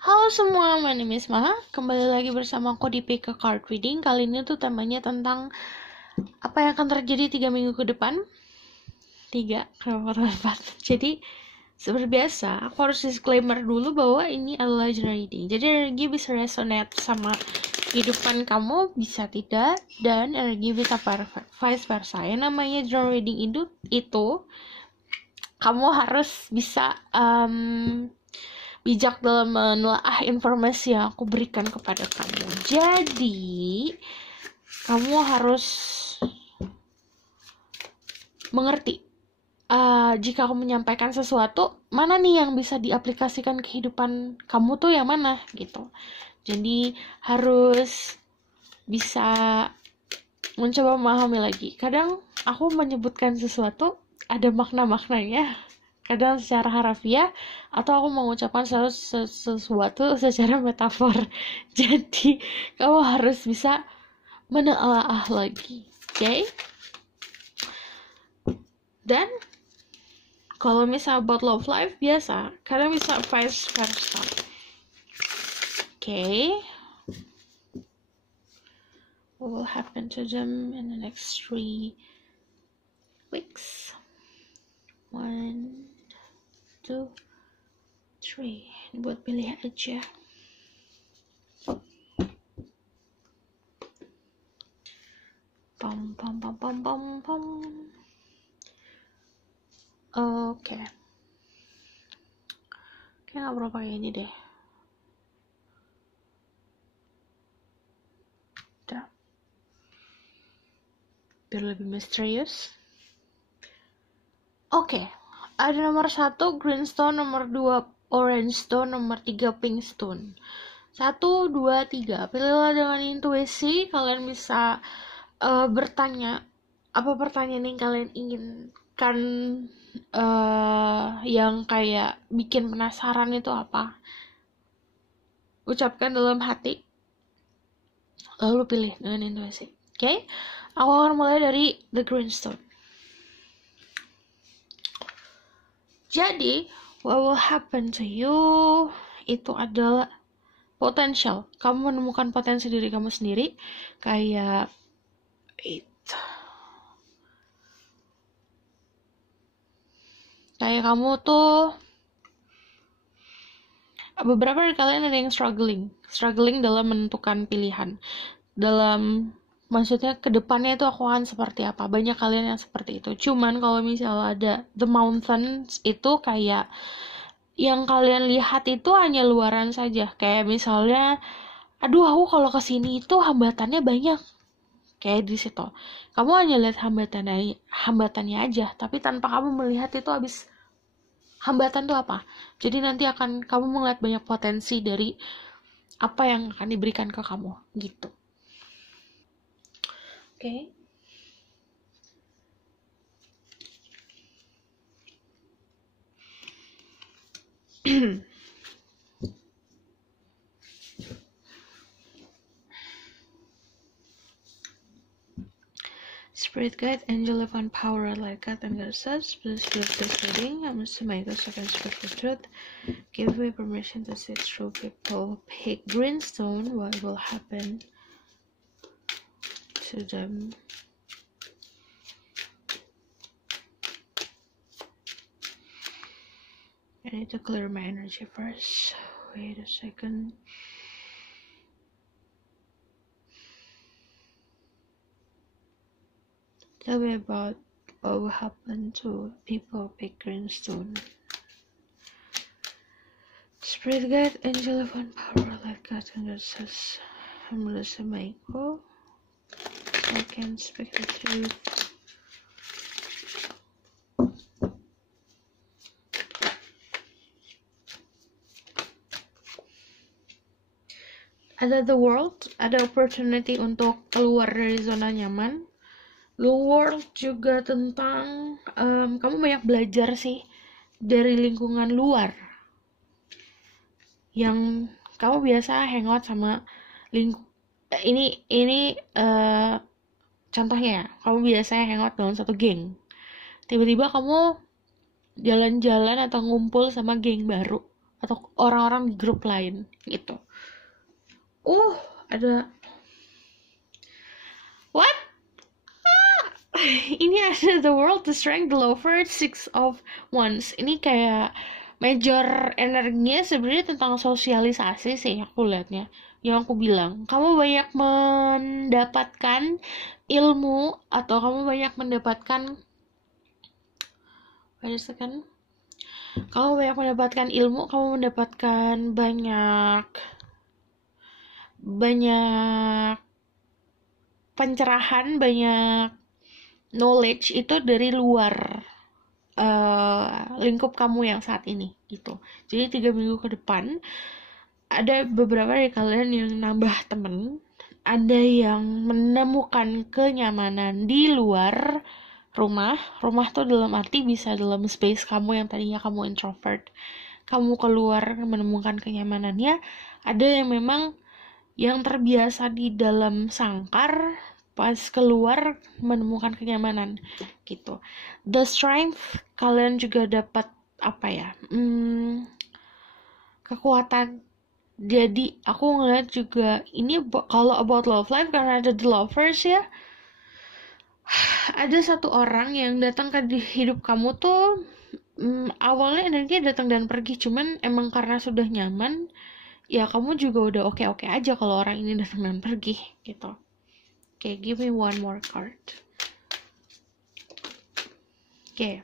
Halo semua, my name is Maha. Kembali lagi bersama aku di PK Card Reading. Kali ini tuh temanya tentang apa yang akan terjadi 3 minggu ke depan. 3, kenapa 4? Jadi, seperti biasa, aku harus disclaimer dulu bahwa ini adalah general reading. Jadi energi bisa resonate sama kehidupan kamu, bisa tidak, dan energi bisa vice versa. Yang namanya general reading itu kamu harus bisa bijak dalam menelaah informasi yang aku berikan kepada kamu. Jadi, kamu harus mengerti jika aku menyampaikan sesuatu, mana nih yang bisa diaplikasikan kehidupan kamu tuh yang mana gitu. Jadi harus bisa mencoba memahami lagi. Kadang aku menyebutkan sesuatu ada makna-maknanya, kadang secara harafiah, atau aku mengucapkan sesuatu secara metafor. Jadi kamu harus bisa menelaah lagi, oke? Dan kalau misal about love life biasa, kadang bisa vice versa. Okay. What will happen to them in the next 3 weeks? 1, 2, 3. Buat pilih aja. Pam pam pam pam pam pam. Oke. Kayak nggak perlu pakai ini deh. Udah. Biar lebih misterius. Oke. Ada nomor 1 green stone, nomor 2 orange stone, nomor 3 pink stone. 1, 2, 3. Pilihlah dengan intuisi. Kalian bisa bertanya apa pertanyaan yang kalian inginkan, yang kayak bikin penasaran itu apa. Ucapkan dalam hati, lalu pilih dengan intuisi. Oke? Aku akan mulai dari the green stone. Jadi, what will happen to you itu adalah potential. Kamu menemukan potensi diri kamu sendiri, kayak kamu tuh, beberapa dari kalian ada yang struggling dalam menentukan pilihan, dalam maksudnya kedepannya itu aku akan seperti apa. Banyak kalian yang seperti itu. Cuman kalau misalnya ada the mountains, itu kayak yang kalian lihat itu hanya luaran saja. Kayak misalnya, aduh aku kalau kesini itu hambatannya banyak. Kayak di situ kamu hanya lihat hambatannya aja, tapi tanpa kamu melihat itu habis hambatan tuh apa. Jadi nanti akan kamu melihat banyak potensi dari apa yang akan diberikan ke kamu gitu. Oke. Spirit guide, angel, divine power, light guide, and goddesses, please feel this reading. I'm Mr. Michael, second speak the truth. Give me permission to see through people. Pick greenstone. What will happen to them? I need to clear my energy first. Wait a second. Tell me about what will happen to people pick greenstone. Spirit guide, angel, divine power, light guide, and goddesses. I'm Melissa Michael. I can speak the truth. Ada the world, ada opportunity untuk keluar dari zona nyaman. The world juga tentang kamu banyak belajar sih dari lingkungan luar yang kamu biasa hangout sama ini contohnya ya, kamu biasanya hangout dalam satu geng, tiba-tiba kamu jalan-jalan atau ngumpul sama geng baru, atau orang-orang di grup lain gitu. Ada what? Ini ada the world, the strength, the lover, six of wands. Ini kayak major energinya sebenarnya tentang sosialisasi sih aku lihatnya. Yang aku bilang, kamu banyak mendapatkan ilmu atau kamu banyak mendapatkan kamu banyak mendapatkan ilmu, kamu mendapatkan banyak pencerahan, banyak knowledge itu dari luar lingkup kamu yang saat ini gitu. Jadi 3 minggu ke depan ada beberapa dari kalian yang nambah temen, ada yang menemukan kenyamanan di luar rumah tuh dalam arti bisa dalam space kamu yang tadinya kamu introvert, kamu keluar menemukan kenyamanannya. Ada yang memang yang terbiasa di dalam sangkar, pas keluar menemukan kenyamanan gitu. The strength, kalian juga dapat kekuatan. Jadi aku ngeliat juga ini kalau about love life, karena ada the lovers ya, ada satu orang yang datang ke hidup kamu tuh awalnya energinya datang dan pergi, cuman emang karena sudah nyaman ya kamu juga udah oke aja kalau orang ini datang dan pergi gitu. Okay, give me one more card. Okay,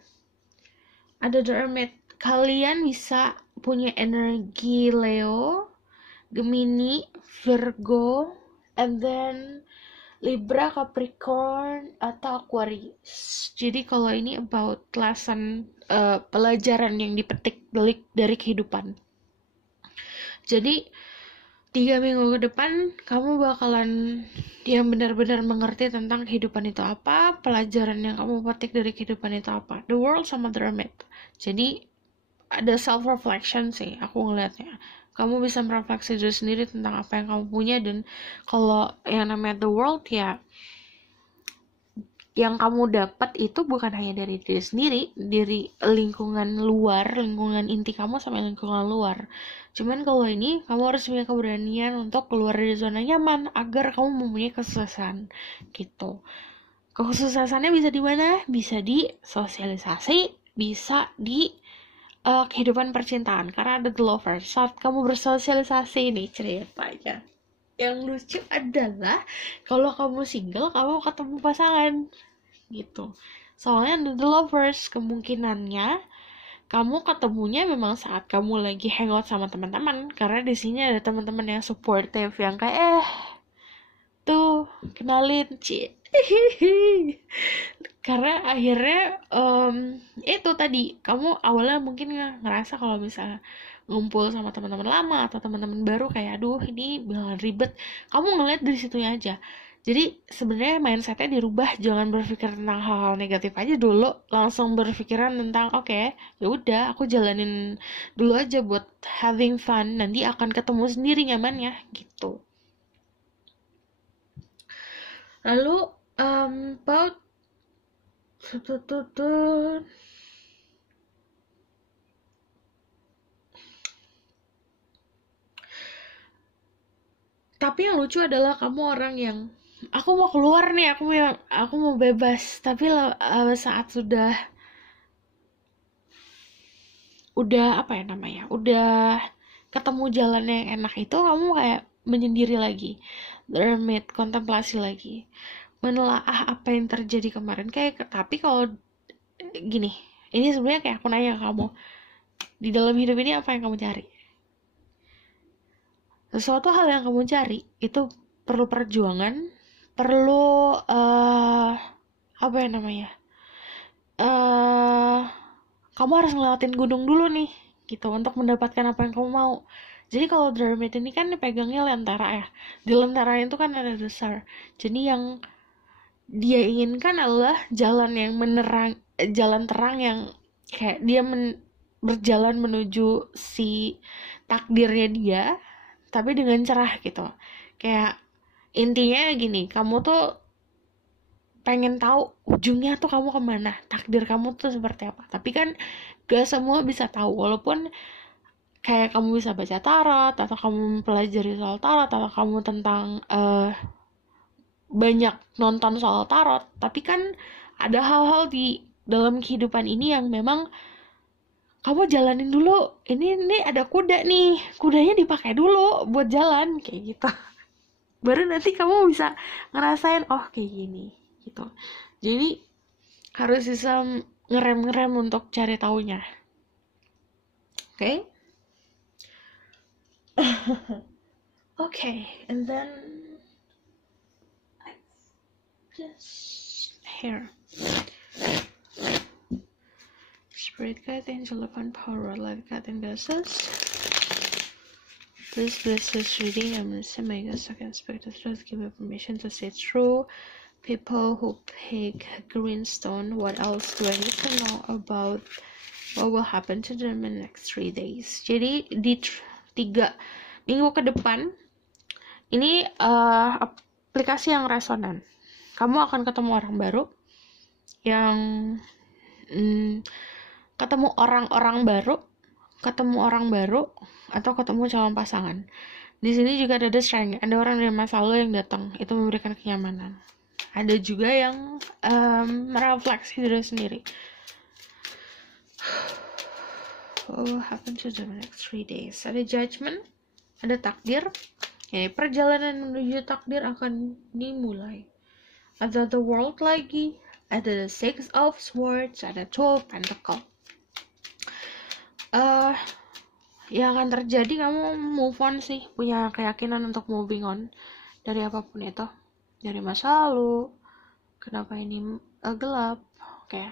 ada the Hermit. Kalian bisa punya energi Leo, Gemini, Virgo, and then Libra, Capricorn, atau Aquarius. Jadi kalau ini about lesson, pelajaran yang dipetik dari kehidupan. Jadi 3 minggu ke depan kamu bakalan yang benar-benar mengerti tentang kehidupan itu apa, pelajaran yang kamu petik dari kehidupan itu apa. The World sama The Hermit. Jadi ada self-reflection sih aku ngelihatnya. Kamu bisa merefleksi diri sendiri tentang apa yang kamu punya, dan kalau yang namanya The World ya, yang kamu dapat itu bukan hanya dari diri sendiri, dari lingkungan luar, lingkungan inti kamu sama lingkungan luar. Cuman kalau ini, kamu harus punya keberanian untuk keluar dari zona nyaman agar kamu mempunyai kesuksesan gitu. Kesuksesannya bisa di mana? Bisa di sosialisasi, bisa di kehidupan percintaan, karena ada the lover. Saat kamu bersosialisasi nih ceritanya, yang lucu adalah kalau kamu single, kamu ketemu pasangan gitu. Soalnya ada the lovers, kemungkinannya kamu ketemunya memang saat kamu lagi hangout sama teman-teman, karena di sini ada teman-teman yang supportive, yang kayak tuh kenalin karena akhirnya itu tadi, kamu awalnya mungkin ngerasa kalau misalnya ngumpul sama teman-teman lama atau teman-teman baru kayak aduh ini bakalan ribet, kamu ngeliat dari situnya aja. Jadi sebenarnya mindsetnya dirubah, jangan berpikir tentang hal-hal negatif aja dulu, langsung berpikiran tentang oke, ya udah aku jalanin dulu aja buat having fun, nanti akan ketemu sendiri nyamannya gitu. Lalu about tapi yang lucu adalah kamu orang yang aku mau keluar nih, aku mau bebas, tapi saat udah udah ketemu jalan yang enak itu, kamu kayak menyendiri lagi, hermit, kontemplasi lagi, menelaah apa yang terjadi kemarin. Kayak tapi kalau gini, ini sebenarnya kayak aku nanya ke kamu, di dalam hidup ini apa yang kamu cari? Sesuatu hal yang kamu cari itu perlu perjuangan, perlu kamu harus ngelewatin gunung dulu nih gitu untuk mendapatkan apa yang kamu mau. Jadi kalau Hermit ini kan pegangnya lentera ya, di lentera itu kan ada dasar. Jadi yang dia inginkan adalah jalan yang jalan terang yang kayak dia berjalan menuju si takdirnya dia, tapi dengan cerah gitu. Kayak intinya gini, kamu tuh pengen tahu ujungnya tuh kamu kemana, takdir kamu tuh seperti apa. Tapi kan gak semua bisa tahu, walaupun kayak kamu bisa baca tarot, atau kamu mempelajari soal tarot, atau kamu tentang banyak nonton soal tarot. Tapi kan ada hal-hal di dalam kehidupan ini yang memang kamu jalanin dulu. Ini ada kuda nih, kudanya dipakai dulu buat jalan kayak gitu. Baru nanti kamu bisa ngerasain oh kayak gini gitu. Jadi harus bisa ngerem untuk cari taunya. Oke? Okay, and then just here. Spirit guide, angel upon power, light guiding blessings. This blesses reading. I'm gonna say my guess I can expect the truth. Give me permission to say true. People who pick greenstone, what else do I need to know about what will happen to them in the next 3 days? Jadi di 3 minggu ke depan ini aplikasi yang resonan. Kamu akan ketemu orang baru yang ketemu orang-orang baru, ketemu orang baru, atau ketemu calon pasangan. Di sini juga ada strength, ada orang dari masa lalu yang datang, itu memberikan kenyamanan. Ada juga yang merefleksi diri sendiri. What will happen to the next 3 days? Ada judgment, ada takdir. Ya, perjalanan menuju takdir akan dimulai. Ada the world lagi, ada the six of swords, ada two of pentacle. Yang akan terjadi, kamu move on sih, punya keyakinan untuk moving on dari apapun itu, dari masa lalu. Kenapa ini gelap? Oke.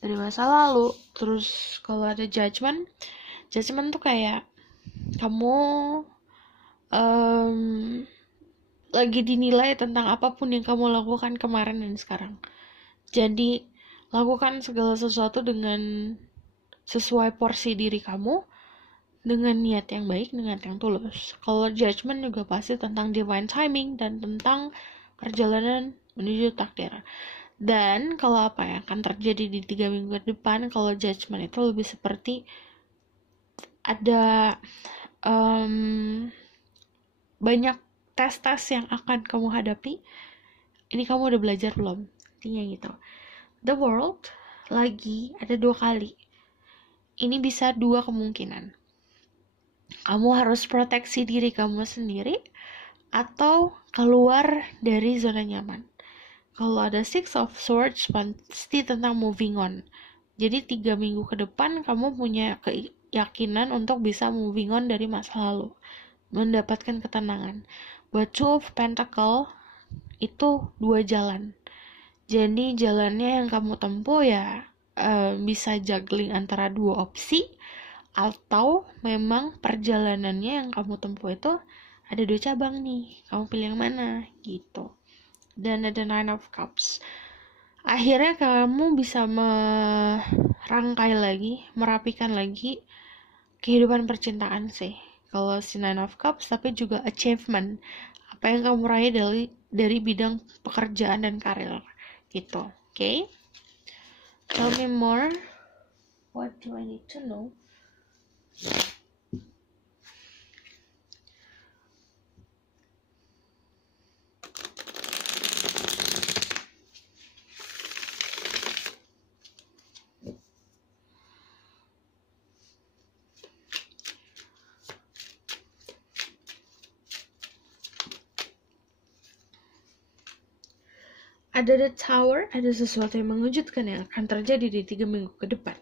Dari masa lalu. Terus kalau ada judgment tuh kayak kamu lagi dinilai tentang apapun yang kamu lakukan kemarin dan sekarang. Jadi lakukan segala sesuatu dengan sesuai porsi diri kamu, dengan niat yang baik, dengan yang tulus. Kalau judgment juga pasti tentang divine timing dan tentang perjalanan menuju takdir. Dan kalau apa yang akan terjadi di 3 minggu ke depan, kalau judgment itu lebih seperti ada banyak tes-tes yang akan kamu hadapi. Ini kamu udah belajar belum? Intinya gitu. The world lagi ada 2 kali. Ini bisa 2 kemungkinan. Kamu harus proteksi diri kamu sendiri atau keluar dari zona nyaman. Kalau ada six of swords pasti tentang moving on. Jadi 3 minggu ke depan kamu punya keyakinan untuk bisa moving on dari masa lalu, mendapatkan ketenangan. Buat two of pentacle itu 2 jalan. Jadi jalannya yang kamu tempuh ya bisa juggling antara 2 opsi, atau memang perjalanannya yang kamu tempuh itu ada 2 cabang nih, kamu pilih yang mana gitu. Dan ada nine of cups. Akhirnya kamu bisa merangkai lagi, merapikan lagi kehidupan percintaan sih kalau si nine of cups, tapi juga achievement, apa yang kamu raih dari bidang pekerjaan dan karir gitu. Okay? Tell me more. What do I need to know? Ada the tower, ada sesuatu yang mengejutkan yang akan terjadi di 3 minggu ke depan.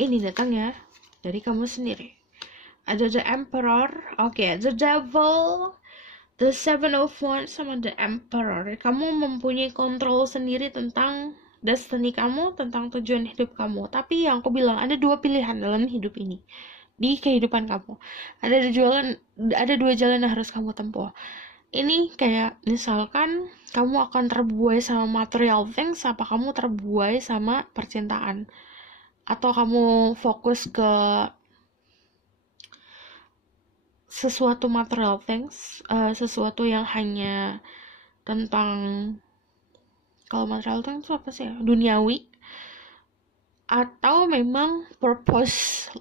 Ini datangnya dari kamu sendiri. Ada the emperor, the devil, the seven of wands, sama the emperor. Kamu mempunyai kontrol sendiri tentang destiny kamu, tentang tujuan hidup kamu. Tapi yang aku bilang, ada 2 pilihan dalam hidup ini, di kehidupan kamu. Ada 2 jalan yang harus kamu tempuh. Ini kayak misalkan kamu akan terbuai sama material things, apa kamu terbuai sama percintaan, atau kamu fokus ke sesuatu material things, sesuatu yang hanya tentang, kalau material things itu apa sih ya? Duniawi, atau memang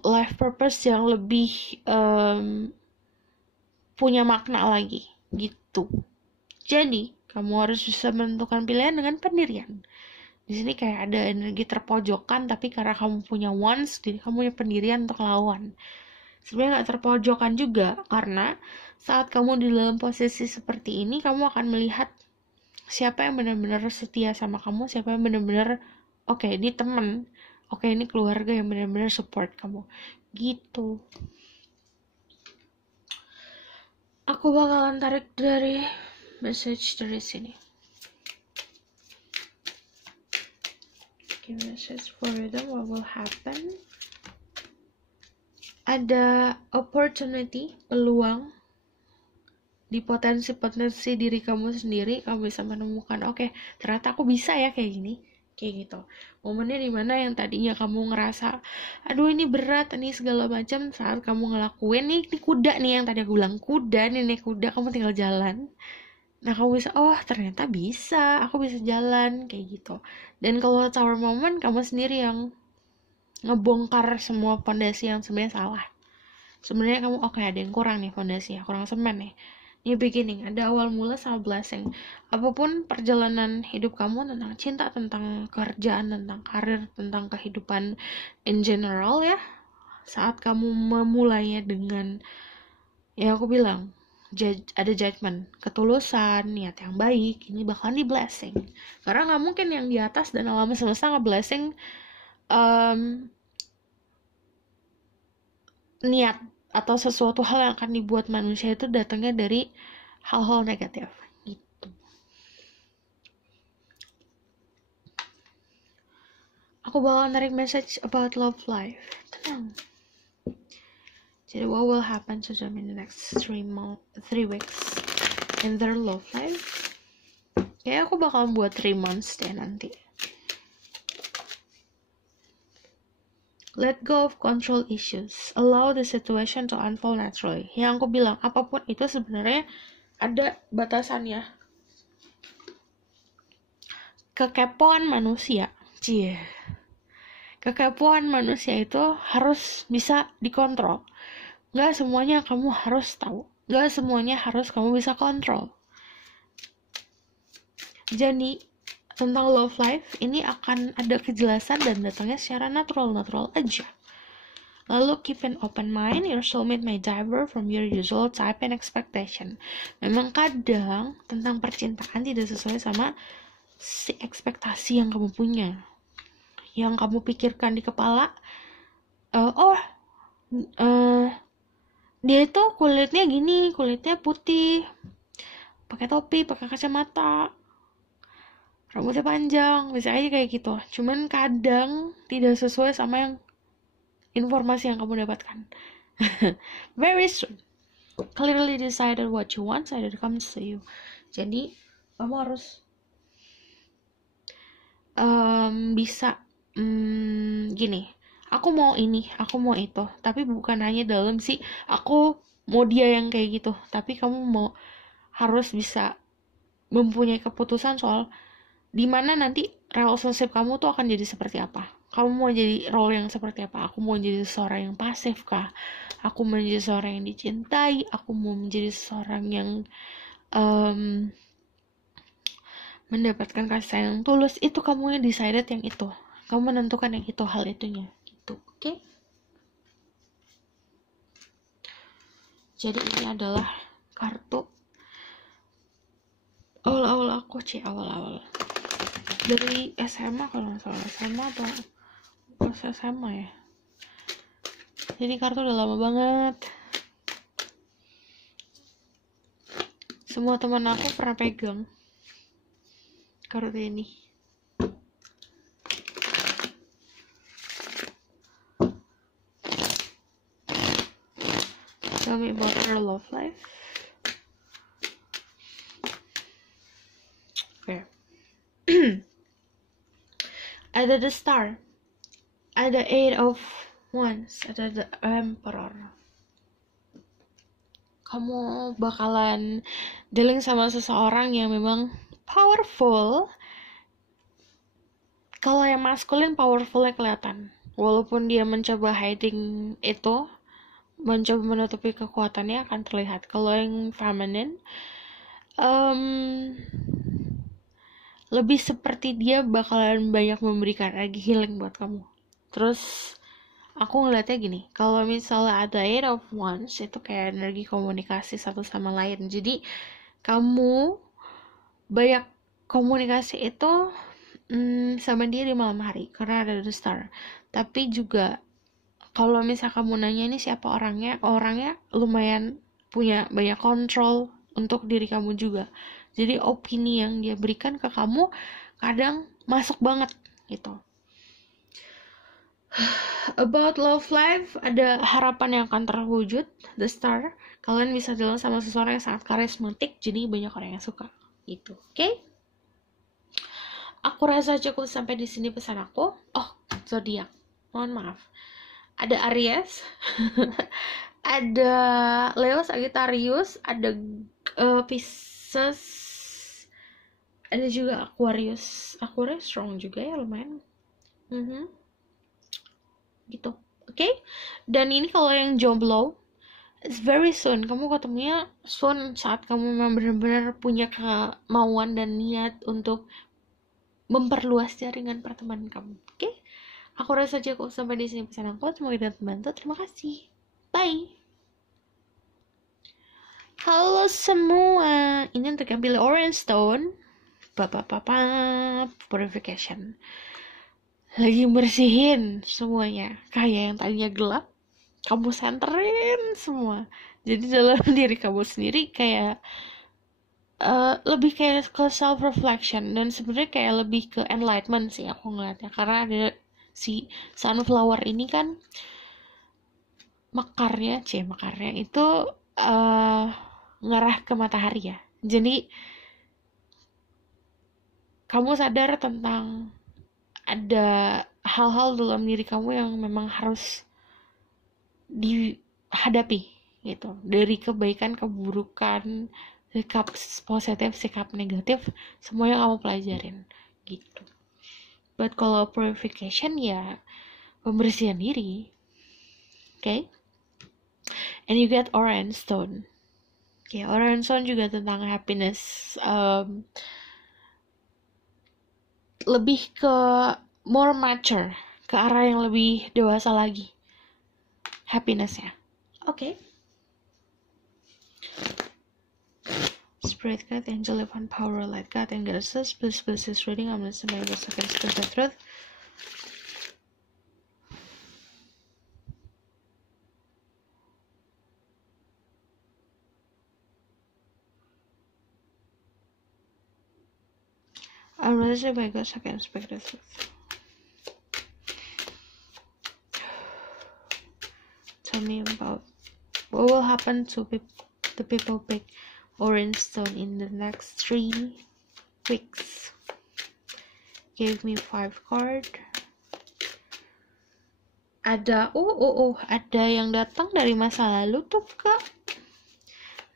life purpose yang lebih punya makna lagi gitu. Jadi kamu harus bisa menentukan pilihan dengan pendirian. Di sini kayak ada energi terpojokan, tapi karena kamu punya wants, jadi kamu punya pendirian untuk lawan. Sebenarnya nggak terpojokan juga, karena saat kamu di dalam posisi seperti ini, kamu akan melihat siapa yang benar-benar setia sama kamu, siapa yang benar-benar oke, ini temen, oke, ini keluarga yang benar-benar support kamu. Gitu. Aku bakalan tarik dari message dari sini. Okay, message for them, what will happen? Ada opportunity, peluang di potensi-potensi diri kamu sendiri. Kamu bisa menemukan, oke, ternyata aku bisa ya kayak gini, kayak gitu. Momennya dimana yang tadinya kamu ngerasa aduh ini berat, ini segala macam, saat kamu ngelakuin nih, ini kuda nih, yang tadi aku bilang kuda nih, nih kuda, kamu tinggal jalan. Nah kamu bisa, oh ternyata bisa, aku bisa jalan, kayak gitu. Dan kalau tower moment, kamu sendiri yang ngebongkar semua fondasi yang sebenarnya salah. Sebenarnya kamu oke, ada yang kurang nih fondasinya, kurang semen nih. New beginning, ada awal mula sama blessing. Apapun perjalanan hidup kamu, tentang cinta, tentang kerjaan, tentang karir, tentang kehidupan in general ya, saat kamu memulainya dengan, ya aku bilang, ada judgment, ketulusan, niat yang baik, ini bakalan di blessing. Karena nggak mungkin yang di atas dan alam semesta nge-blessing niat atau sesuatu hal yang akan dibuat manusia itu datangnya dari hal-hal negatif gitu. Aku bakal narik message about love life. Tenang. Jadi what will happen to them in the next 3 weeks in their love life? Kayaknya aku bakal buat 3 months deh nanti. Let go of control issues. Allow the situation to unfold naturally. Yang aku bilang, apapun itu sebenarnya ada batasannya. Kekepoan manusia. Kekepoan manusia itu harus bisa dikontrol. Gak semuanya kamu harus tahu. Gak semuanya harus kamu bisa kontrol. Jadi, tentang love life, ini akan ada kejelasan dan datangnya secara natural aja. Lalu, keep an open mind, your soulmate may differ from your usual type and expectation. Memang kadang, tentang percintaan tidak sesuai sama si ekspektasi yang kamu punya. Yang kamu pikirkan di kepala, dia itu kulitnya gini, kulitnya putih, pakai topi, pakai kacamata, rambutnya panjang, bisa aja kayak gitu. Cuman kadang tidak sesuai sama yang informasi yang kamu dapatkan. Very soon, clearly decided what you want, either comes to you. Jadi kamu harus bisa gini, aku mau ini, aku mau itu, tapi bukan hanya dalam si aku mau dia yang kayak gitu, tapi kamu mau harus bisa mempunyai keputusan soal dimana nanti relationship kamu tuh akan jadi seperti apa. Kamu mau jadi role yang seperti apa? Aku mau jadi seorang yang pasif kah? Aku mau jadi seorang yang dicintai? Aku mau menjadi seorang yang mendapatkan kasih sayang yang tulus? Itu kamu yang decided yang itu. Kamu menentukan yang itu, hal itunya gitu, oke? Jadi ini adalah kartu awal-awal aku, awal-awal dari SMA, kalau nggak salah SMA atau pas SMA ya. Jadi kartu udah lama banget. Semua teman aku pernah pegang kartu ini. Tell me about her love life. Okay. Ada the star, ada 8 of wands, ada the emperor. Kamu bakalan dealing sama seseorang yang memang powerful, Kalau yang maskulin powerfulnya kelihatan, walaupun dia mencoba hiding itu, mencoba menutupi kekuatannya akan terlihat. Kalau yang feminine lebih seperti dia bakalan banyak memberikan energi healing buat kamu. Terus aku ngeliatnya gini, kalau misalnya ada Eight of Wands itu kayak energi komunikasi satu sama lain. Jadi kamu banyak komunikasi itu sama dia di malam hari karena ada the star. Tapi juga kalau misal kamu nanya ini siapa orangnya lumayan punya banyak kontrol untuk diri kamu juga. Jadi opini yang dia berikan ke kamu kadang masuk banget gitu. About love life, ada harapan yang akan terwujud, the star. Kalian bisa jalan sama seseorang yang sangat karismatik, jadi banyak orang yang suka gitu. Oke? Aku rasa cukup sampai di sini pesan aku. Oh, zodiak. Mohon maaf. Ada Aries, ada Leo, Sagittarius, ada Pisces, ada juga Aquarius. Aquarius strong juga ya, lumayan. Gitu. Oke? Dan ini kalau yang jomblo, it's very soon. Kamu ketemunya soon saat kamu memang benar-benar punya kemauan dan niat untuk memperluas jaringan pertemanan kamu. Oke? Aku rasa cukup sampai di sini pesan aku. Semoga dapat membantu. Terima kasih. Bye. Halo semua. Ini untuk yang pilih Orange Stone. Purification. Lagi bersihin semuanya. Kayak yang tadinya gelap, kamu senterin semua. Jadi dalam diri kamu sendiri kayak lebih kayak ke self reflection, dan sebenarnya kayak lebih ke enlightenment sih aku ngeliatnya, karena ada si sunflower ini kan mekarnya itu ngarah ke matahari ya. Jadi kamu sadar tentang ada hal-hal dalam diri kamu yang memang harus dihadapi gitu, dari kebaikan, keburukan, sikap positif, sikap negatif, semuanya kamu pelajarin gitu. But kalau purification ya pembersihan diri. Okay? And you get Orange Stone. Okay, Orange Stone juga tentang happiness, lebih ke more mature, ke arah yang lebih dewasa lagi happinessnya. Oke. Spirit guide, angel, divine power, light guide, and goddesses, please bless this reading. I'm listening to the second spirit of truth. I'm listening by God's second spirit of truth. Tell me about what will happen to the people pick Orange Stone in the next 3 weeks. Give me 5 card. Ada ada yang datang dari masa lalu tuh Kak.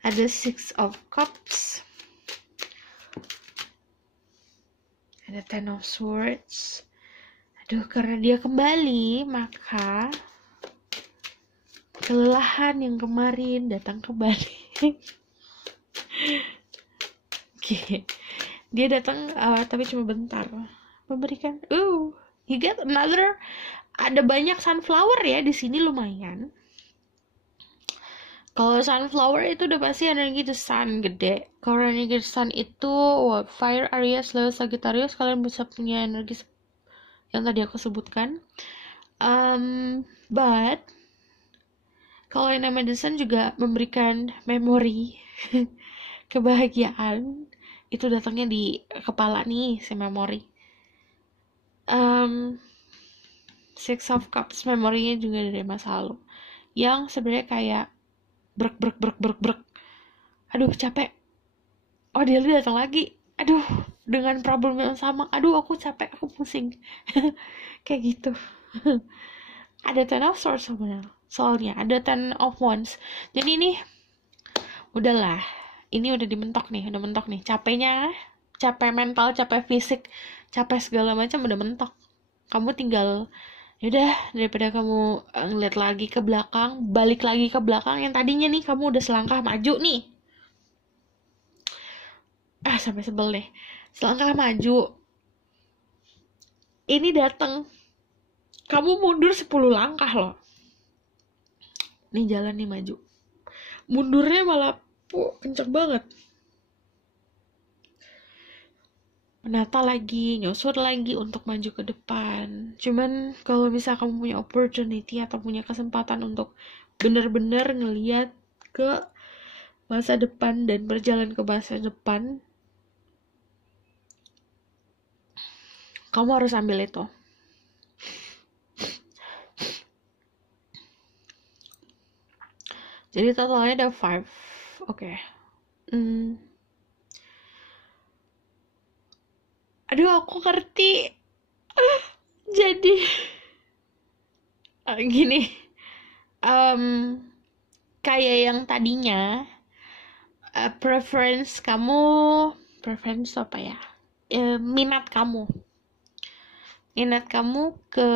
Ada 6 of Cups. Ada 10 of Swords. Aduh, karena dia kembali, maka kelelahan yang kemarin datang kembali. Oke. Dia datang tapi cuma bentar. Memberikan you get another. Ada banyak sunflower ya di sini, lumayan. Kalau sunflower itu udah pasti energi the sun gede. Kalau energi the sun itu fire, Aries, Leo, Sagittarius, kalian bisa punya energi yang tadi aku sebutkan. But kalau yang namanya the sun juga memberikan memori kebahagiaan. Itu datangnya di kepala nih, si memori. 6 of Cups, memorinya juga dari masa lalu, yang sebenarnya kayak brek. Aduh, capek. Oh, dia datang lagi. Aduh, dengan problem yang sama. Aduh, aku capek, aku pusing. Kayak gitu. Ada 10 of Swords sebenarnya. Soalnya ada 10 of Wands. Jadi ini udahlah. Ini udah mentok nih. Capeknya, capek mental, capek fisik, capek segala macam udah mentok. Kamu tinggal, yaudah, daripada kamu ngeliat lagi ke belakang, balik lagi ke belakang, yang tadinya nih kamu udah selangkah maju nih, sampai sebel deh, selangkah maju, ini datang, kamu mundur 10 langkah loh, nih jalan nih maju, mundurnya malah kenceng banget, menata lagi, nyosor lagi untuk maju ke depan. Cuman kalau bisa kamu punya opportunity atau punya kesempatan untuk bener-bener ngeliat ke masa depan dan berjalan ke masa depan, kamu harus ambil itu. Jadi totalnya ada 5. Oke. Aduh, aku ngerti. Jadi gini. Kayak yang tadinya preference apa ya? Minat kamu ke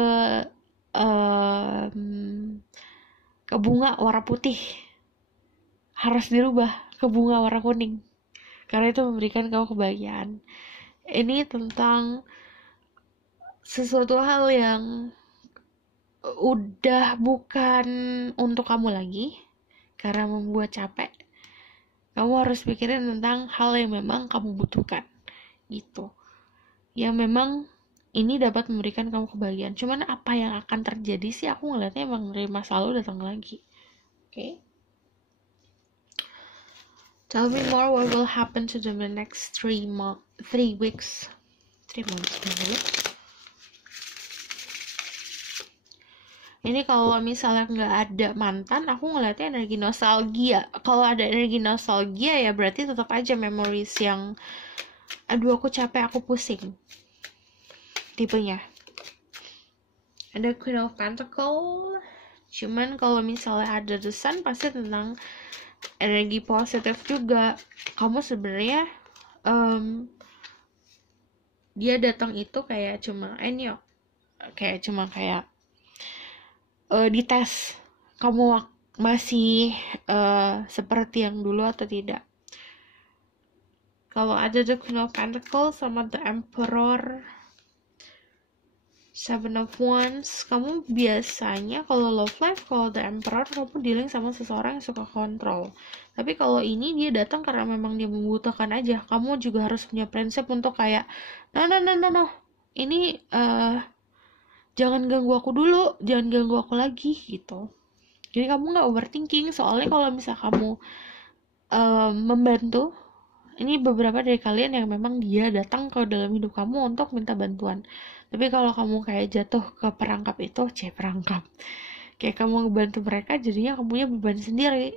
ke bunga warna putih harus dirubah ke bunga warna kuning karena itu memberikan kamu kebahagiaan. Ini tentang sesuatu hal yang udah bukan untuk kamu lagi karena membuat capek. Kamu harus pikirin tentang hal yang memang kamu butuhkan gitu, yang memang ini dapat memberikan kamu kebahagiaan. Cuman apa yang akan terjadi sih, aku ngeliatnya emang dari masa lalu datang lagi. Oke. Tell me more what will happen to them in the next 3 weeks. 3 months dulu. Ini kalau misalnya nggak ada mantan, aku ngeliatnya energi nostalgia. Kalau ada energi nostalgia ya berarti tetap aja memories yang aduh aku capek, aku pusing tipenya. Ada Queen of Pentacles. Cuman kalau misalnya ada The Sun pasti tentang energi positif juga. Kamu sebenarnya dia datang itu kayak cuma kayak dites kamu masih seperti yang dulu atau tidak. Kalau ada The Queen of Pentacles sama The Emperor, Seven of Wands, kamu biasanya kalau love life, kalau The Emperor, kamu dealing sama seseorang yang suka kontrol. Tapi kalau ini dia datang karena memang dia membutuhkan aja. Kamu juga harus punya prinsip untuk kayak, no. Ini jangan ganggu aku dulu, jangan ganggu aku lagi gitu. Jadi kamu nggak overthinking. Soalnya kalau misal kamu membantu, ini beberapa dari kalian yang memang dia datang ke dalam hidup kamu untuk minta bantuan. Tapi kalau kamu kayak jatuh ke perangkap itu, perangkap. Kayak kamu ngebantu mereka, jadinya kamu punya beban sendiri.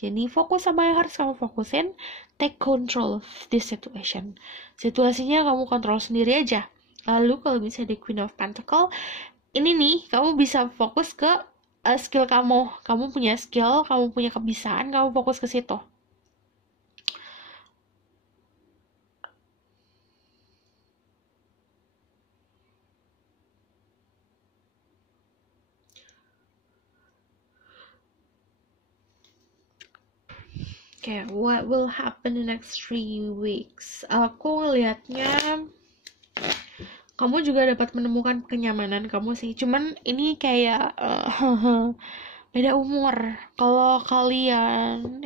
Jadi fokus sama yang harus kamu fokusin. Take control of this situation. Situasinya kamu kontrol sendiri aja. Lalu kalau misalnya di Queen of Pentacles, ini nih, kamu bisa fokus ke skill kamu. Kamu punya skill, kamu punya kebiasaan, kamu fokus ke situ. Okay, what will happen in the next 3 weeks? Aku ngelihatnya kamu juga dapat menemukan kenyamanan kamu sih. Cuman ini kayak beda umur. Kalau kalian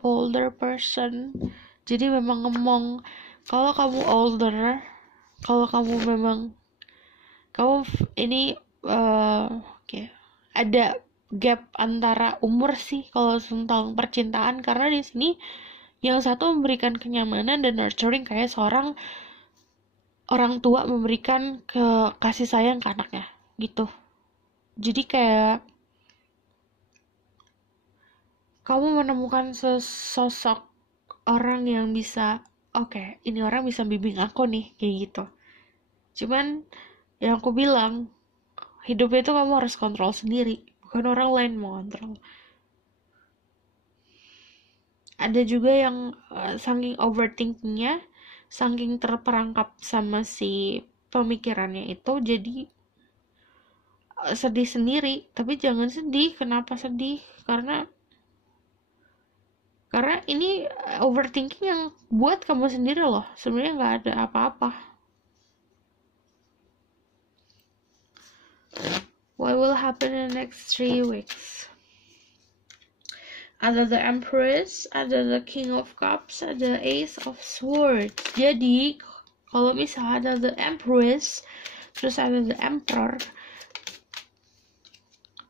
older person, jadi memang ngomong. Kalau kamu older, kalau kamu memang kamu ini ada gap antara umur sih kalau tentang percintaan, karena di sini yang satu memberikan kenyamanan dan nurturing kayak seorang orang tua memberikan kasih sayang ke anaknya gitu. Jadi kayak kamu menemukan sosok orang yang bisa ini orang bisa bimbing aku nih kayak gitu. Cuman yang aku bilang, hidup itu kamu harus kontrol sendiri, bukan orang lain mau kontrol. Ada juga yang saking overthinkingnya, saking terperangkap sama si pemikirannya itu jadi sedih sendiri. Tapi jangan sedih. Kenapa sedih? Karena ini overthinking yang buat kamu sendiri loh. Sebenarnya nggak ada apa-apa. What will happen in the next 3 weeks? Ada the Empress, ada the King of Cups, ada Ace of Swords. Jadi kalau misalnya ada the Empress, terus ada the Emperor,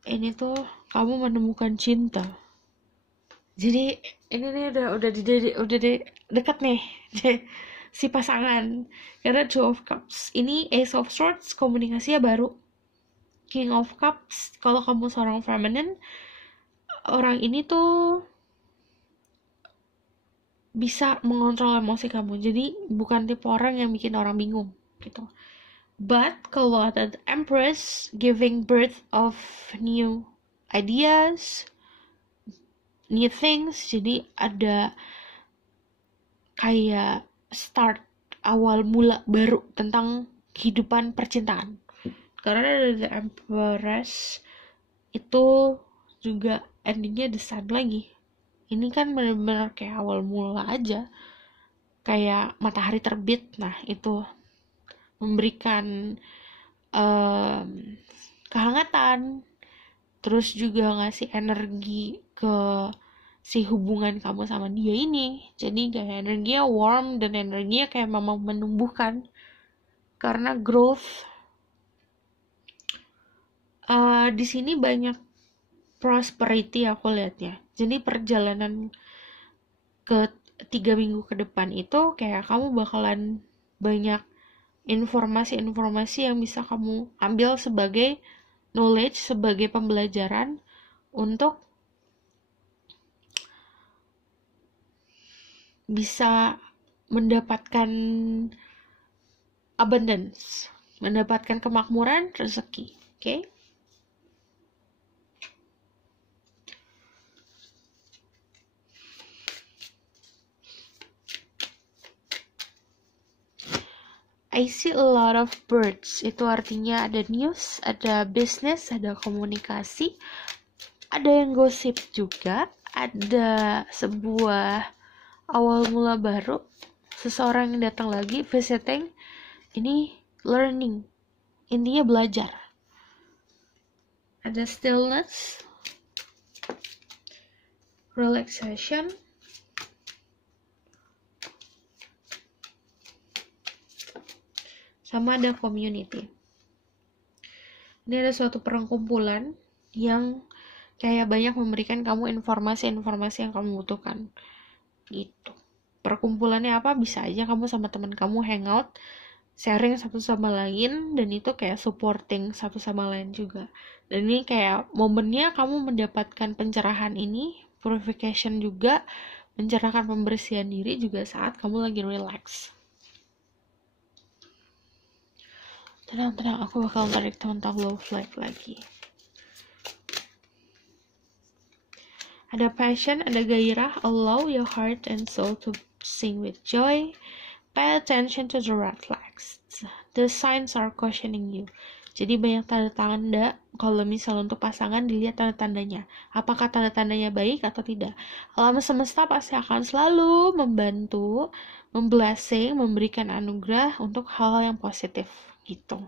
ini tuh kamu menemukan cinta. Jadi ini nih udah dekat nih si pasangan. Karena Two of Cups ini, Ace of Swords komunikasinya baru. King of Cups, kalau kamu seorang feminine, orang ini tuh bisa mengontrol emosi kamu. Jadi bukan tipe orang yang bikin orang bingung gitu. But kalau ada the Empress, giving birth of new ideas, new things, jadi ada kayak start, awal mula baru tentang kehidupan percintaan. Karena The Empress itu juga endingnya The Sun lagi. Ini kan benar-benar kayak awal mula aja, kayak matahari terbit. Nah itu memberikan kehangatan, terus juga ngasih energi ke si hubungan kamu sama dia ini. Jadi kayak energinya warm dan energinya kayak memang menumbuhkan karena growth. Di sini banyak prosperity aku lihatnya. Jadi perjalanan ke 3 minggu ke depan itu kayak kamu bakalan banyak informasi-informasi yang bisa kamu ambil sebagai knowledge, sebagai pembelajaran untuk bisa mendapatkan abundance, mendapatkan kemakmuran, rezeki. Okay? I see a lot of birds. Itu artinya ada news, ada business, ada komunikasi, ada yang gosip juga, ada sebuah awal mula baru, seseorang yang datang lagi, visiting. Ini learning, intinya belajar. Ada stillness, relaxation, sama ada community. Ini ada suatu perkumpulan yang kayak banyak memberikan kamu informasi-informasi yang kamu butuhkan. Gitu. Perkumpulannya apa? Bisa aja kamu sama teman kamu hangout, sharing satu sama lain, dan itu kayak supporting satu sama lain juga. Dan ini kayak momennya kamu mendapatkan pencerahan ini, purification juga, mencerahkan pembersihan diri juga saat kamu lagi relax. Tenang, aku bakal tarik tentang love life lagi. Ada passion, ada gairah. Allow your heart and soul to sing with joy. Pay attention to the red flags. The signs are cautioning you. Jadi banyak tanda-tanda. Kalau misalnya untuk pasangan, dilihat tanda-tandanya. Apakah tanda-tandanya baik atau tidak. Alam semesta pasti akan selalu membantu, memblessing, memberikan anugerah untuk hal-hal yang positif. Gitu.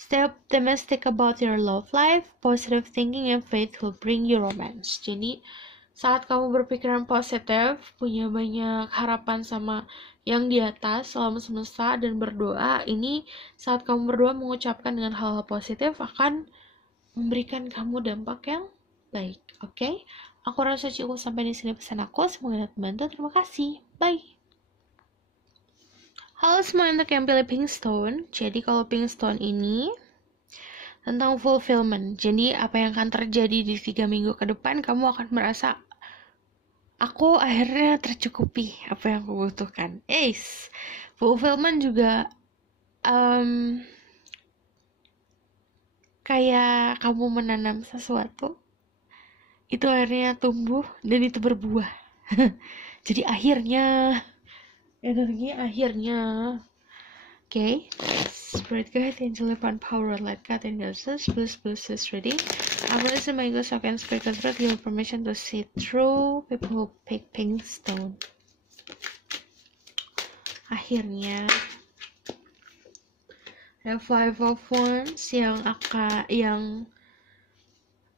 Stay optimistic about your love life. Positive thinking and faith will bring you romance. Jadi saat kamu berpikiran positif, punya banyak harapan sama yang di atas, alam semesta, dan berdoa, ini saat kamu berdoa mengucapkan dengan hal-hal positif akan memberikan kamu dampak yang baik. Oke? Aku rasa cukup sampai di sini pesan aku. Semoga dapat membantu. Terima kasih. Bye. Halo semua untuk yang pilih Pink Stone. Jadi kalau Pink Stone ini tentang fulfillment. Jadi apa yang akan terjadi di 3 minggu ke depan, kamu akan merasa aku akhirnya tercukupi apa yang aku butuhkan. Fulfillment juga kayak kamu menanam sesuatu, itu akhirnya tumbuh dan itu berbuah. Jadi akhirnya energi akhirnya. Okay, Spirit Guide, Angel Upon Power, Light Guide, and Ghosts, please ready. I'm gonna say my ghost and Spirit Guide, give me permission to see through people who pick pink stone. Akhirnya ada Five of Wands yang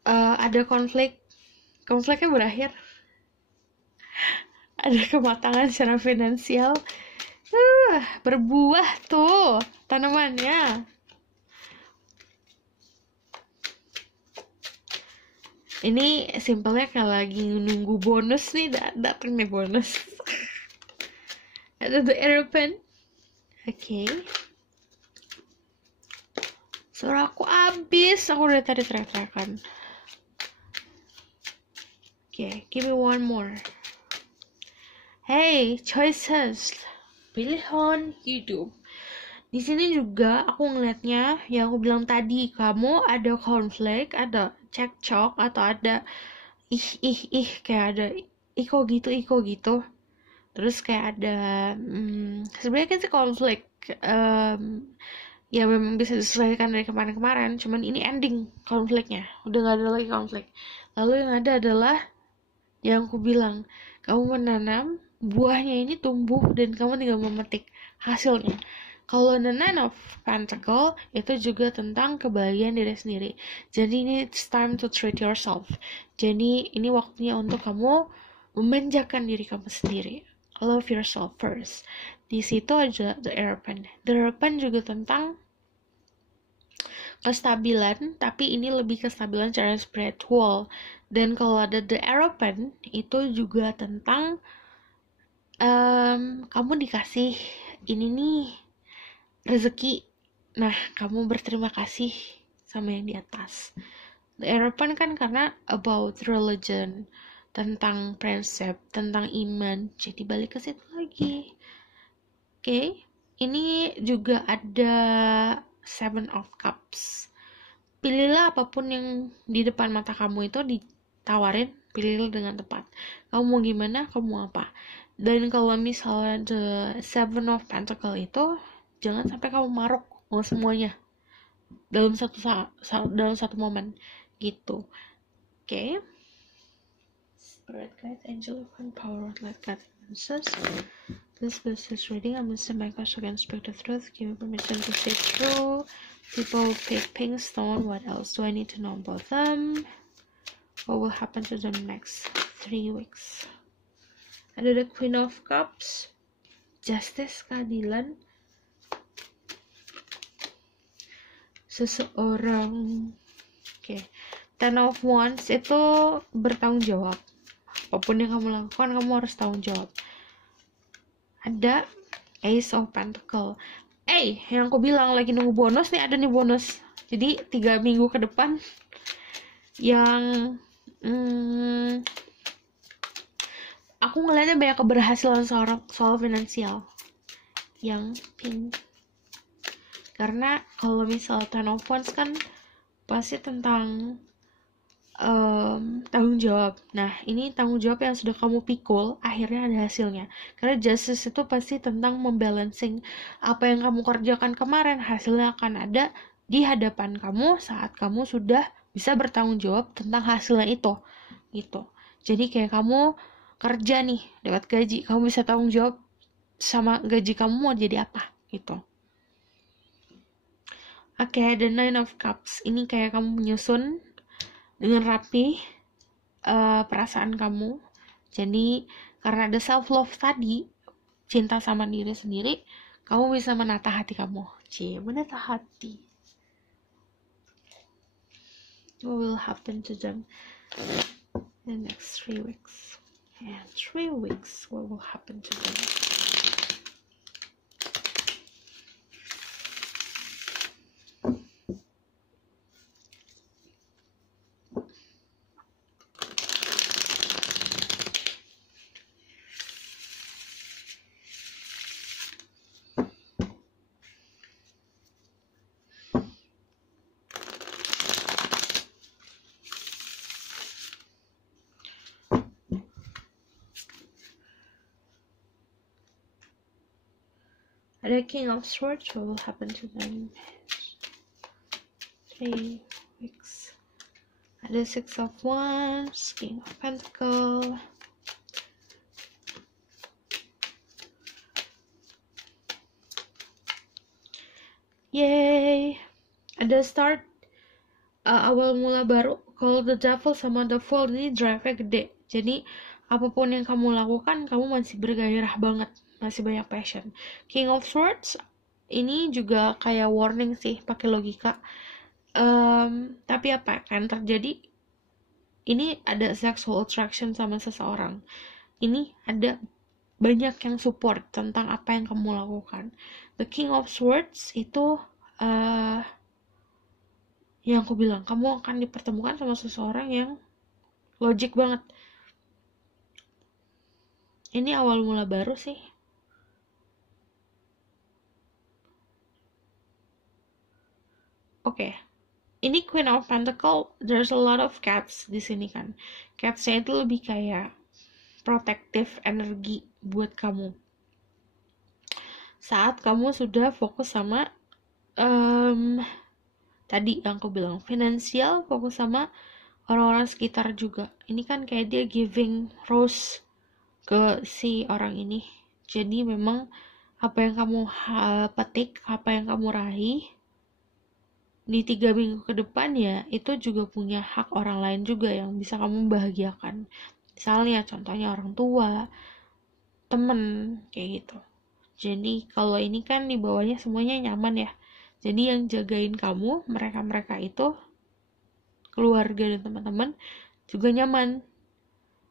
ada konfliknya berakhir, ada kematangan secara finansial, berbuah tuh tanamannya. Ini simpelnya kayak lagi nunggu bonus nih, datang nih bonus. Ada the aeroplane. Oke. Suara aku abis, aku udah tadi teriak-teriakan. Oke, give me one more. Hey, choices. Pilihan hidup. Di sini juga aku ngelihatnya yang aku bilang tadi, kamu ada konflik, ada cekcok, atau ada kayak ada iko gitu. Terus kayak ada sebenarnya kan sih konflik ya memang bisa diselesaikan dari kemarin-kemarin, cuman ini ending konfliknya, udah gak ada lagi konflik. Lalu yang ada adalah yang aku bilang, kamu menanam, buahnya ini tumbuh dan kamu tinggal memetik hasilnya. Kalau the Nine of Pentacle itu juga tentang kebahagiaan diri sendiri. Jadi ini it's time to treat yourself. Jadi ini waktunya untuk kamu memanjakan diri kamu sendiri. Love yourself first. Di situ ada the Aeroplane. The Aeroplane juga tentang kestabilan, tapi ini lebih kestabilan secara spiritual. Dan kalau ada the Aeroplane itu juga tentang kamu dikasih ini nih rezeki, nah kamu berterima kasih sama yang di atas. The Aeroplane kan karena about religion, tentang prinsip, tentang iman, jadi balik ke situ lagi. Oke, ini juga ada Seven of Cups. Pilihlah apapun yang di depan mata kamu itu ditawarin, pilihlah dengan tepat. Kamu mau gimana, kamu mau apa. Dan kalau misalnya the Seven of Pentacle itu, jangan sampai kamu maruk mau semuanya dalam satu momen gitu. Oke. Spirit Guide, Angel of Power, Light Guide, Answers. This is reading. I'm gonna say my gosh again, speak the truth. Give me permission to stay true. People pick pink stone. What else do I need to know about them? What will happen to them next 3 weeks? Ada the Queen of Cups, Justice, keadilan. Seseorang. Oke. Ten of Wands itu bertanggung jawab. Apapun yang kamu lakukan, kamu harus tanggung jawab. Ada Ace of Pentacle. Yang aku bilang lagi nunggu bonus nih, ada nih bonus. Jadi 3 minggu ke depan yang aku ngeliatnya banyak keberhasilan soal finansial yang pink. Karena kalau misal Ten of Wands kan pasti tentang tanggung jawab. Nah, ini tanggung jawab yang sudah kamu pikul, akhirnya ada hasilnya. Karena justice itu pasti tentang membalancing apa yang kamu kerjakan kemarin, hasilnya akan ada di hadapan kamu saat kamu sudah bisa bertanggung jawab tentang hasilnya itu. Gitu. Jadi kayak kamu kerja nih, dapat gaji, kamu bisa tanggung jawab sama gaji kamu mau jadi apa, gitu. Oke, the Nine of Cups. Ini kayak kamu menyusun dengan rapi perasaan kamu. Jadi karena ada self love tadi, cinta sama diri sendiri, kamu bisa menata hati kamu. Menata hati. What will happen to them in the next 3 weeks? And 3 weeks, what will happen to them? Ada King of Swords, what will happen to them? 3 weeks. Ada Six of Wands, King of Pentacles. Yay! Ada start, awal mula baru. Kalau the Devil sama the Fool ini drive-nya gede. Jadi apapun yang kamu lakukan, kamu masih bergairah banget, masih banyak passion. King of Swords ini juga kayak warning sih, pakai logika. Tapi apa kan terjadi? Ini ada sexual attraction sama seseorang. Ini ada banyak yang support tentang apa yang kamu lakukan. The King of Swords itu yang aku bilang, kamu akan dipertemukan sama seseorang yang logik banget. Ini awal mula baru sih. Oke. Ini Queen of Pentacles, there's a lot of cats di sini kan. Catsnya itu lebih kayak protective energi buat kamu. Saat kamu sudah fokus sama tadi yang aku bilang, finansial, fokus sama orang-orang sekitar juga. Ini kan kayak dia giving rose ke si orang ini. Jadi memang apa yang kamu petik, apa yang kamu raih di 3 minggu ke depan ya, itu juga punya hak orang lain juga yang bisa kamu bahagiakan. Misalnya contohnya orang tua, temen, kayak gitu. Jadi kalau ini kan di bawahnya semuanya nyaman ya. Jadi yang jagain kamu, mereka-mereka itu, keluarga dan teman-teman juga nyaman.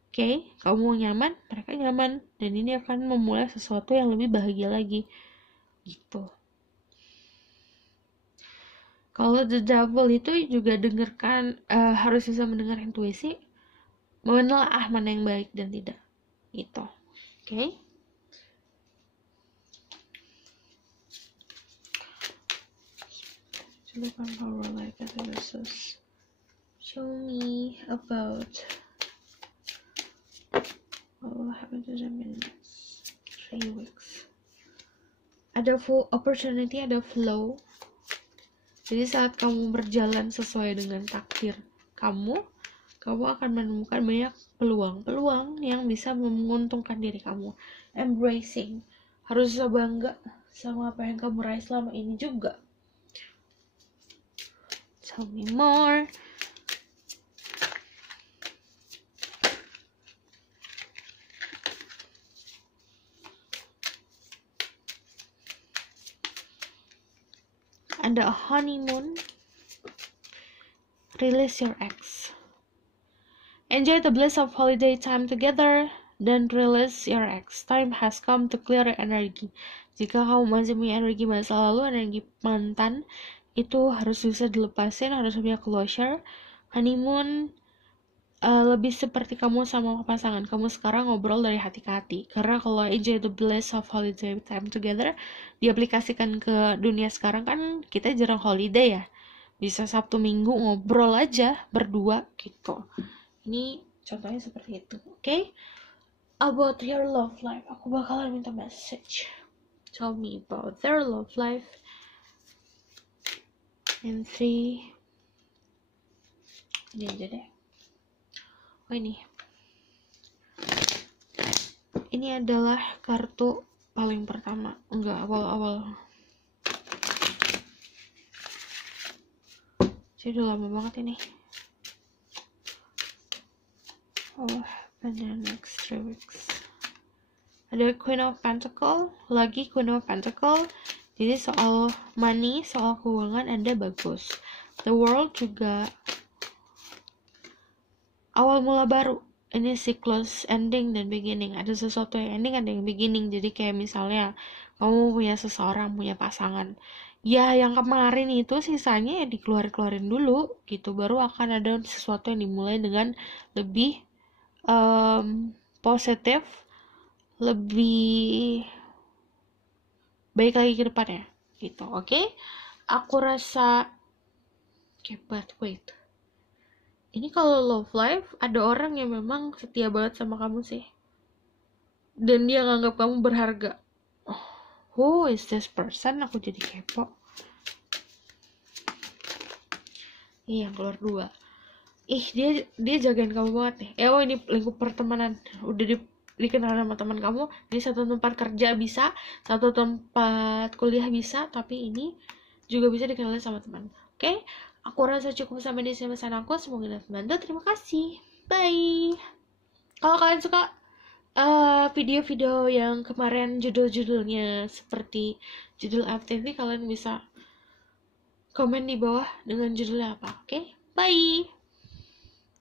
Oke, kamu nyaman, mereka nyaman. Dan ini akan memulai sesuatu yang lebih bahagia lagi. Gitu. Kalau the Devil itu juga dengarkan, harus bisa mendengar intuisi, menelaah mana yang baik dan tidak. Gitu. Oke. Silakan power like versus. Show me about what will happen to them in 3 weeks. Ada full opportunity, ada flow. Jadi saat kamu berjalan sesuai dengan takdir kamu akan menemukan banyak peluang-peluang yang bisa menguntungkan diri kamu. Embracing, harus bisa bangga sama apa yang kamu raih selama ini juga. Tell me more. Ada a honeymoon. Release your ex. Enjoy the bliss of holiday time together. Then release your ex. Time has come to clear your energy. Jika kamu masih punya energi masa lalu, energi mantan, itu harus bisa dilepasin, harus punya closure. Honeymoon lebih seperti kamu sama pasangan kamu sekarang ngobrol dari hati ke hati. Karena kalau enjoy the bliss of holiday time together diaplikasikan ke dunia sekarang kan kita jarang holiday ya. Bisa Sabtu Minggu ngobrol aja berdua gitu. Ini contohnya seperti itu. Oke? About your love life, aku bakalan minta message. Tell me about their love life. And 3. Ini aja deh. Oh ini adalah kartu paling pertama, enggak awal-awal. Jadi udah lama banget ini. Oh, and then next 3 weeks. Ada Queen of Pentacles, lagi Queen of Pentacles. Jadi soal money, soal keuangan Anda bagus. The World juga awal mula baru. Ini siklus ending dan beginning. Ada sesuatu yang ending, ada yang beginning. Jadi kayak misalnya kamu punya seseorang, punya pasangan. Ya yang kemarin itu sisanya ya dikeluarin dulu gitu. Baru akan ada sesuatu yang dimulai dengan lebih positif, lebih baik lagi ke depannya gitu. Oke? Aku rasa but wait. Ini kalau love life, ada orang yang memang setia banget sama kamu sih. Dan dia nganggap kamu berharga. who is this person? Aku jadi kepo. Iya, yang keluar 2. Ih, dia jagain kamu banget nih. Oh, ini lingkup pertemanan. Udah dikenal sama teman kamu. Ini satu tempat kerja bisa, satu tempat kuliah bisa, tapi ini juga bisa dikenal sama teman. Oke? Aku rasa cukup sampai di sini pesan aku. Semoga dapat membantu. Terima kasih. Bye. Kalau kalian suka video-video yang kemarin judul-judulnya seperti judul FTV, kalian bisa komen di bawah dengan judulnya apa. Oke? Bye.